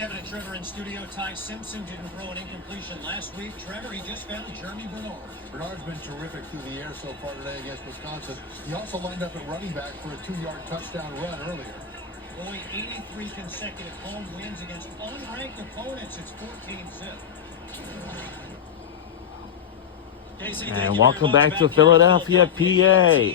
Kevin and Trevor in studio. Ty Simpson didn't throw an incompletion last week. Trevor, he just found Jeremy Bernard. Bernard's been terrific through the air so far today against Wisconsin. He also lined up at running back for a 2-yard touchdown run earlier. Only 83 consecutive home wins against unranked opponents. It's 14-zip. And welcome back to Philadelphia, PA.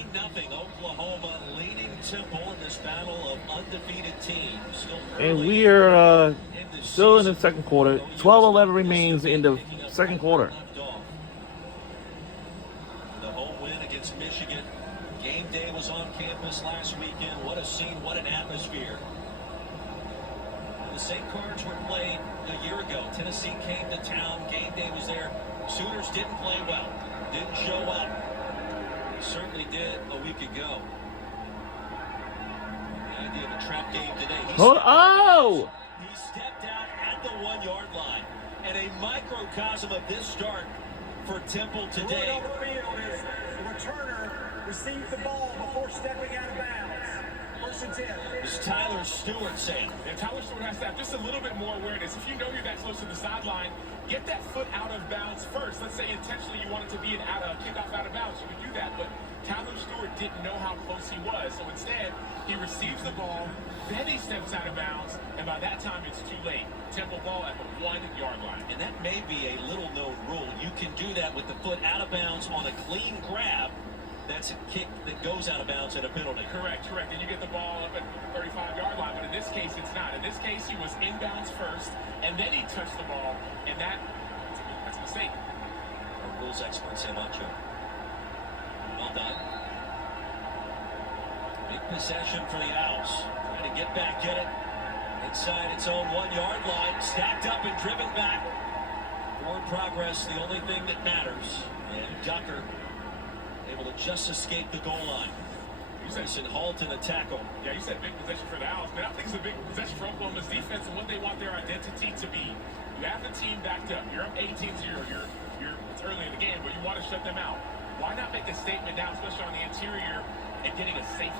Oklahoma leading Temple in this battle of undefeated teams. And we are still in the second quarter. 12-11 remains in the second quarter. The home win against Michigan. Game day was on campus last weekend. What a scene, what an atmosphere. The same cards were played a year ago. Tennessee came to town. Game day was there. Sooners didn't play well. Didn't show up. They certainly did a week ago. The idea of a trap game today. He stepped out at the 1-yard line. And a microcosm of this start for Temple today. The returner received the ball before stepping out of bounds. It's Tyler Stewart saying. And Tyler Stewart has to have just a little bit more awareness. If you know you're that close to the sideline, get that foot out of bounds first. Let's say intentionally you want it to be a kickoff out of bounds. You can do that, but Tyler Stewart didn't know how close he was. So instead, he receives the ball, then he steps out of bounds, and by that time it's too late. Temple ball at the 1-yard line. And that may be a little-known rule. You can do that with the foot out of bounds on a clean grab. That's a kick that goes out of bounds and a penalty. Correct. And you get the ball up at the 35-yard line. But in this case, it's not. In this case, he was inbounds first, and then he touched the ball, and that's a mistake. Our rules expert, Sam Ocho. Well done. Big possession for the Owls. Trying to get back in it. Inside its own 1-yard line. Stacked up and driven back. Forward progress, the only thing that matters. And Ducker able to just escape the goal line. Grayson Halton a tackle. Yeah, you said big possession for the Owls, but I think it's a big possession for Oklahoma's defense and what they want their identity to be. You have the team backed up. You're up 18-0. It's early in the game, but you want to shut them out. Why not make a statement now, especially on the interior, and getting a safety?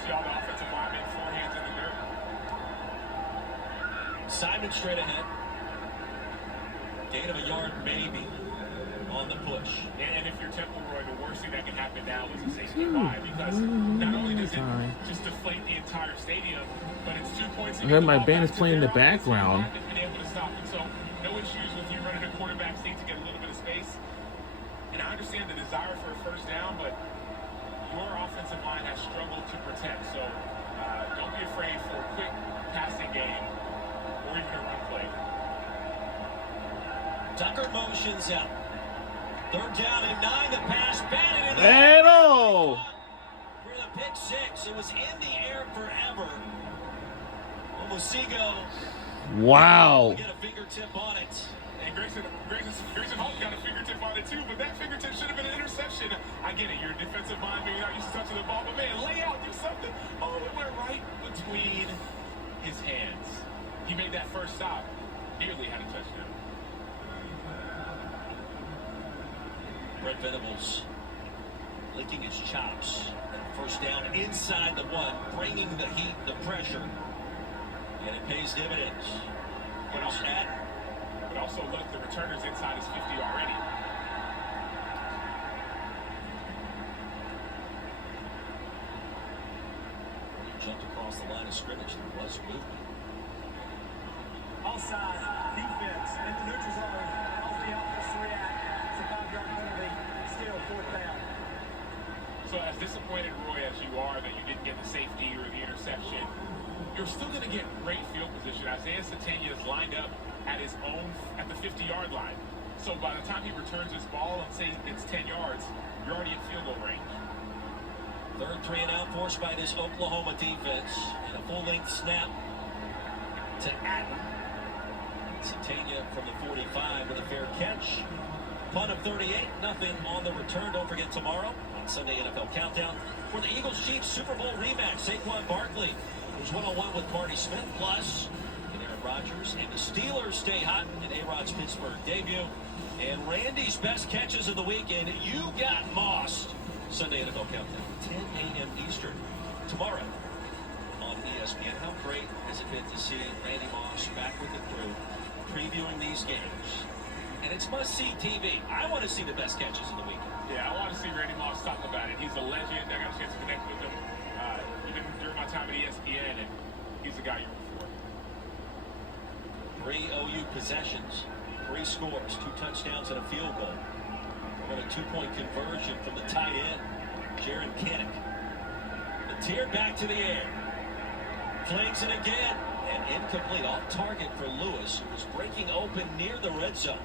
See all the offensive linemen, forehands in the dirt. Simon straight ahead. Gain of a yard, maybe, on the push. And if you're Temple, Roy, the worst thing that can happen now is a safety by, because not only does it just deflate the entire stadium, but it's 2 points. I heard my band is playing in the background. Been able to stop it. So no issues with you running a quarterback sneak to get a little bit of space. And I understand the desire for a first down, but your offensive line has struggled to protect. So don't be afraid for a quick passing game or even a run play. Tucker motions out. 3rd down and 9. The pass batted in the air. For the pick 6. It was in the air forever. Omosigo. Wow. Get a fingertip on it. And Grayson Hall got a fingertip on it too, but that fingertip should have been an interception. I get it. You're a defensive lineman. You're not used to touching the ball, but man, lay out, do something. Oh, it went right between his hands. He made that first stop. Nearly had a touchdown. Brett Venables licking his chops. First down inside the 1, bringing the heat, the pressure. And it pays dividends. But also look, the returners inside his 50 already. He jumped across the line of scrimmage. There was movement. Offside defense in the neutral zone. Allows the offense to react. It's a 5-yard penalty. Still 4th down. So as disappointed, Roy, as you are that you didn't get the safety or the interception, you're still going to get great field position. Isaiah Sategna is lined up at the 50-yard line. So by the time he returns this ball and say it's 10 yards, you're already in field goal range. 3rd 3 and out forced by this Oklahoma defense. And a full-length snap to Atten. Sategna from the 45 with a fair catch. Punt of 38, nothing on the return. Don't forget tomorrow on Sunday NFL Countdown for the Eagles-Chiefs Super Bowl rematch. Saquon Barkley was one-on-one with Marty Smith, plus Aaron Rodgers, and the Steelers stay hot in A-Rod's Pittsburgh debut. And Randy's best catches of the weekend, You Got Mossed. Sunday NFL Countdown, 10 a.m. Eastern. tomorrow on ESPN. How great has it been to see Randy Moss back with the crew, previewing these games? And it's must-see TV. I want to see the best catches of the weekend. Yeah, I want to see Randy Moss talk about it. He's a legend. I got a chance to connect with him even during my time at ESPN, and he's the guy you root for. 3 OU possessions, 3 scores, 2 touchdowns and a field goal. And a 2-point conversion from the tight end, Jaron Kinnick. The tier back to the air. Flings it again. And incomplete, off target for Lewis, who was breaking open near the red zone.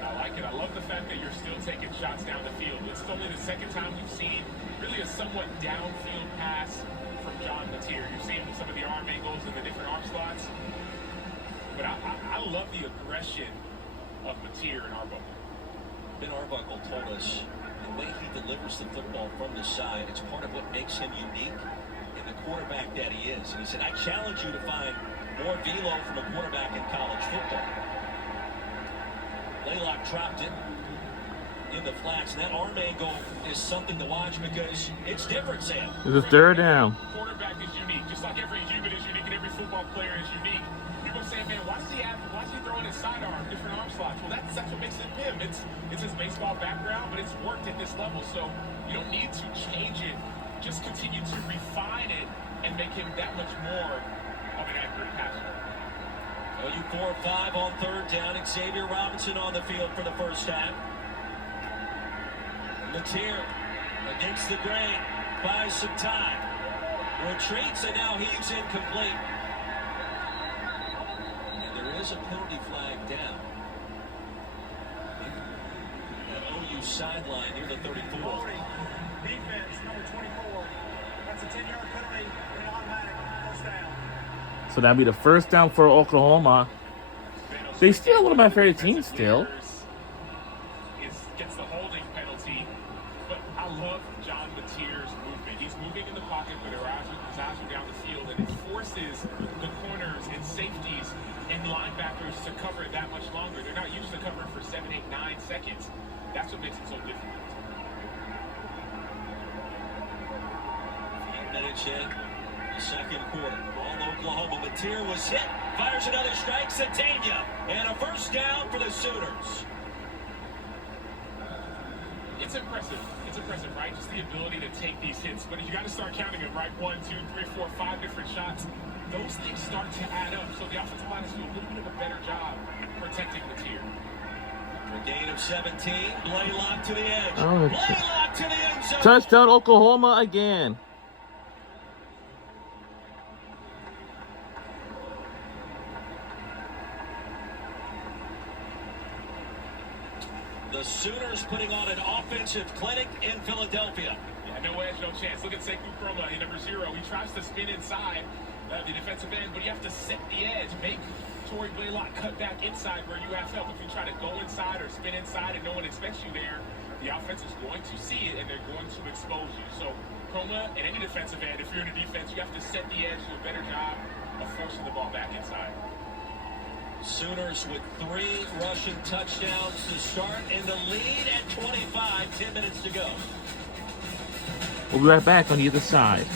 I like it. I love the fact that you're still taking shots down the field. This is only the second time we've seen really a somewhat downfield pass from John Mateer. You've seen some of the arm angles and the different arm slots. But I love the aggression of Mateer and Arbuckle. Ben Arbuckle told us the way he delivers the football from the side, it's part of what makes him unique in the quarterback that he is. And he said, I challenge you to find more velo from a quarterback in college football. Laylock dropped it in the flats, and that arm angle is something to watch because it's different, Sam. It's a third down. Quarterback is unique, just like every human is unique and every football player is unique. People say, man, why is he throwing his sidearm, different arm slots? Well, that's what makes him him. It's his baseball background, but it's worked at this level, so you don't need to change it. Just continue to refine it and make him that much more of an accurate passer. OU 4-5 on third down. Xavier Robinson on the field for the first half. Mateer against the grain, buys some time. Retreats, and now he's incomplete. And there is a penalty flag down at OU sideline near the 34. Holding defense, number 24. That's a 10-yard penalty and an automatic first down. So that'll be the first down for Oklahoma. They still one of my favorite teams still. Gets the holding penalty, but I love John Mateer's movement. He's moving in the pocket, but his eyes are down the field, and it forces the corners and safeties and linebackers to cover it that much longer. They're not used to covering for 7, 8, 9 seconds. That's what makes it so difficult. 8 minutes in the second quarter. All Oklahoma. Mateer was hit. Fires another strike. Satania. And a first down for the Sooners. It's impressive. It's impressive, right? Just the ability to take these hits. But you got to start counting them, right? 1, 2, 3, 4, 5 different shots. Those things start to add up. So the offensive line has to do a little bit of a better job protecting Mateer. For a gain of 17. Blaylock to the edge. Oh, Blaylock to the end zone. touchdown Oklahoma again. The Sooners putting on an offensive clinic in Philadelphia. Yeah, no edge, no chance. Look at Sekou Kroma in number 0. He tries to spin inside the defensive end, but you have to set the edge. Make Torrey Blaylock cut back inside where you have help. If you try to go inside or spin inside and no one expects you there, the offense is going to see it and they're going to expose you. So Kroma and any defensive end, if you're in a defense, you have to set the edge, do a better job of forcing the ball back inside. Sooners with 3 rushing touchdowns to start in the lead at 25. 10 minutes to go. We'll be right back on the other side.